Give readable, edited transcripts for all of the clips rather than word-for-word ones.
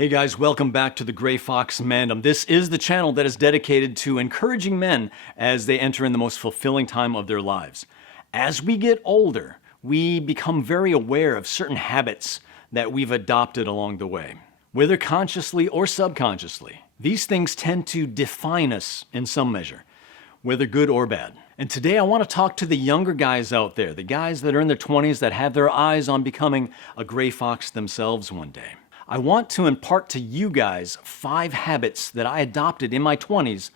Hey guys, welcome back to the Gray Fox Mandem. This is the channel that is dedicated to encouraging men as they enter in the most fulfilling time of their lives. As we get older, we become very aware of certain habits that we've adopted along the way, whether consciously or subconsciously. These things tend to define us in some measure, whether good or bad. And today I want to talk to the younger guys out there, the guys that are in their 20s that have their eyes on becoming a gray fox themselves one day. I want to impart to you guys 5 habits that I adopted in my 20s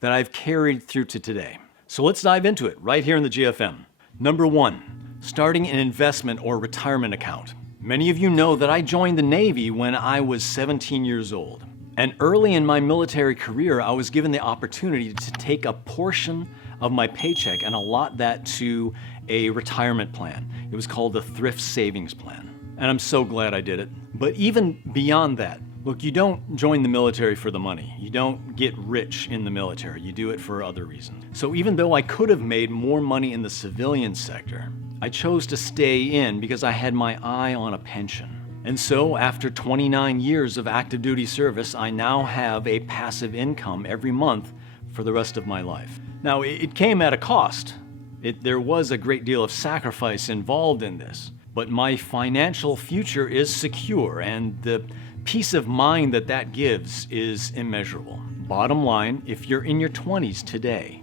that I've carried through to today. So let's dive into it right here in the GFM. Number 1, starting an investment or retirement account. Many of you know that I joined the Navy when I was 17 years old. And early in my military career, I was given the opportunity to take a portion of my paycheck and allot that to a retirement plan. It was called the Thrift Savings Plan. And I'm so glad I did it. But even beyond that, look, you don't join the military for the money. You don't get rich in the military. You do it for other reasons. So even though I could have made more money in the civilian sector, I chose to stay in because I had my eye on a pension. And so after 29 years of active duty service, I now have a passive income every month for the rest of my life. Now, it came at a cost. There was a great deal of sacrifice involved in this. But my financial future is secure, and the peace of mind that that gives is immeasurable. Bottom line, if you're in your 20s today,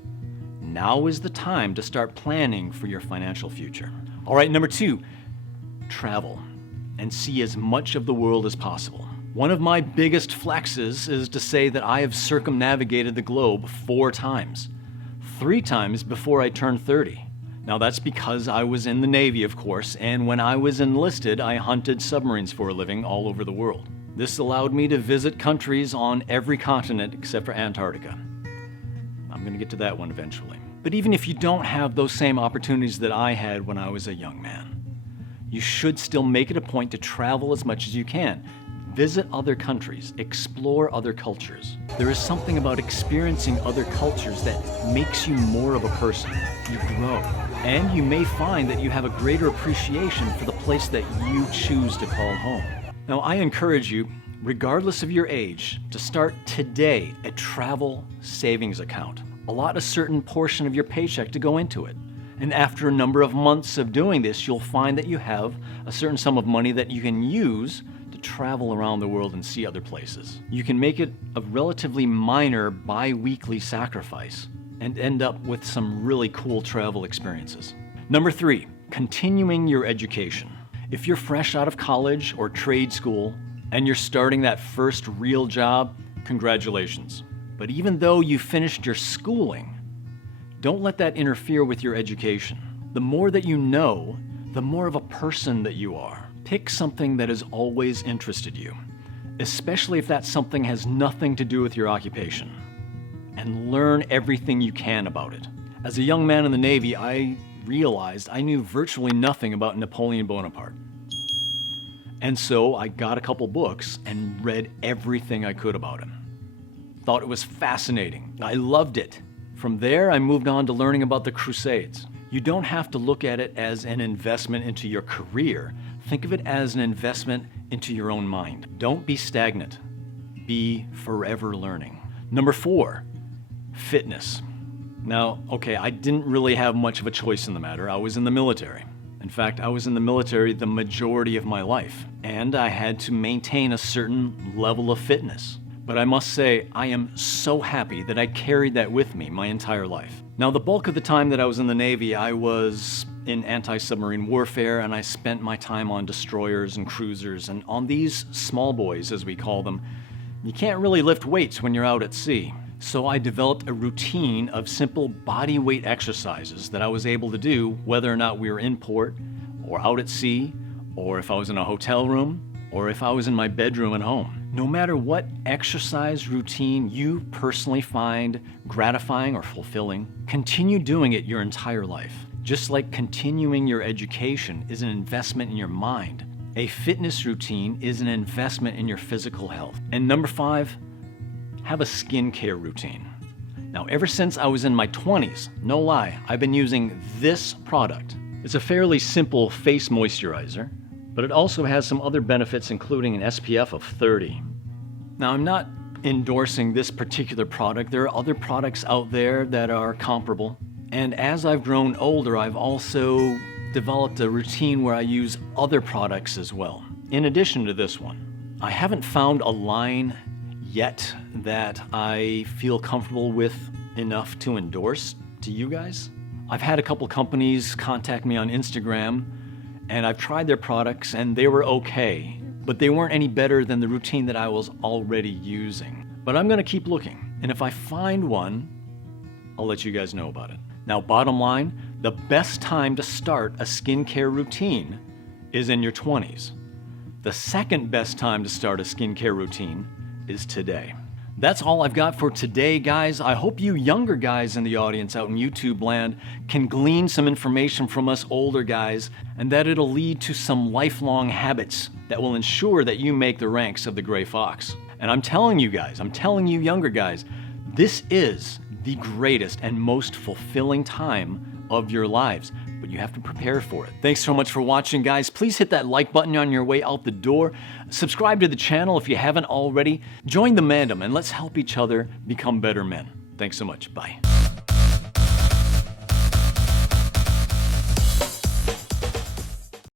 now is the time to start planning for your financial future. All right, number 2, travel and see as much of the world as possible. One of my biggest flexes is to say that I have circumnavigated the globe 4 times, 3 times before I turned 30. Now that's because I was in the Navy, of course, and when I was enlisted, I hunted submarines for a living all over the world. This allowed me to visit countries on every continent except for Antarctica. I'm going to get to that one eventually. But even if you don't have those same opportunities that I had when I was a young man, you should still make it a point to travel as much as you can. Visit other countries, explore other cultures. There is something about experiencing other cultures that makes you more of a person. You grow. And you may find that you have a greater appreciation for the place that you choose to call home. Now, I encourage you, regardless of your age, to start today a travel savings account. Allot a certain portion of your paycheck to go into it. And after a number of months of doing this, you'll find that you have a certain sum of money that you can use to travel around the world and see other places. You can make it a relatively minor bi-weekly sacrifice and end up with some really cool travel experiences. Number 3, continuing your education. If you're fresh out of college or trade school and you're starting that first real job, congratulations. But even though you finished your schooling, don't let that interfere with your education. The more that you know, the more of a person that you are. Pick something that has always interested you, especially if that something has nothing to do with your occupation, and learn everything you can about it. As a young man in the Navy, I realized I knew virtually nothing about Napoleon Bonaparte. And so I got a couple books and read everything I could about him. Thought it was fascinating. I loved it. From there, I moved on to learning about the Crusades. You don't have to look at it as an investment into your career. Think of it as an investment into your own mind. Don't be stagnant. Be forever learning. Number 4, fitness. Now, okay, I didn't really have much of a choice in the matter. I was in the military. In fact, I was in the military the majority of my life, and I had to maintain a certain level of fitness. But I must say, I am so happy that I carried that with me my entire life. Now, the bulk of the time that I was in the Navy, I was in anti-submarine warfare, and I spent my time on destroyers and cruisers. And on these small boys, as we call them, you can't really lift weights when you're out at sea. So I developed a routine of simple body weight exercises that I was able to do whether or not we were in port or out at sea, or if I was in a hotel room, or if I was in my bedroom at home. No matter what exercise routine you personally find gratifying or fulfilling, continue doing it your entire life. Just like continuing your education is an investment in your mind, a fitness routine is an investment in your physical health. And number 5, have a skincare routine. Now, ever since I was in my 20s, no lie, I've been using this product. It's a fairly simple face moisturizer, but it also has some other benefits, including an SPF of 30. Now, I'm not endorsing this particular product. There are other products out there that are comparable. And as I've grown older, I've also developed a routine where I use other products as well, in addition to this one. I haven't found a line yet that I feel comfortable with enough to endorse to you guys. I've had a couple companies contact me on Instagram, and I've tried their products and they were okay, but they weren't any better than the routine that I was already using. But I'm gonna keep looking, and if I find one, I'll let you guys know about it. Now, bottom line, the best time to start a skincare routine is in your 20s. The second best time to start a skincare routine is today. That's all I've got for today, guys. I hope you younger guys in the audience out in YouTube land can glean some information from us older guys, and that it'll lead to some lifelong habits that will ensure that you make the ranks of the Gray Fox. And I'm telling you guys, I'm telling you younger guys, this is the greatest and most fulfilling time of your lives, but you have to prepare for it. Thanks so much for watching, guys. Please hit that like button on your way out the door. Subscribe to the channel if you haven't already. Join the Mandem and let's help each other become better men. Thanks so much. Bye.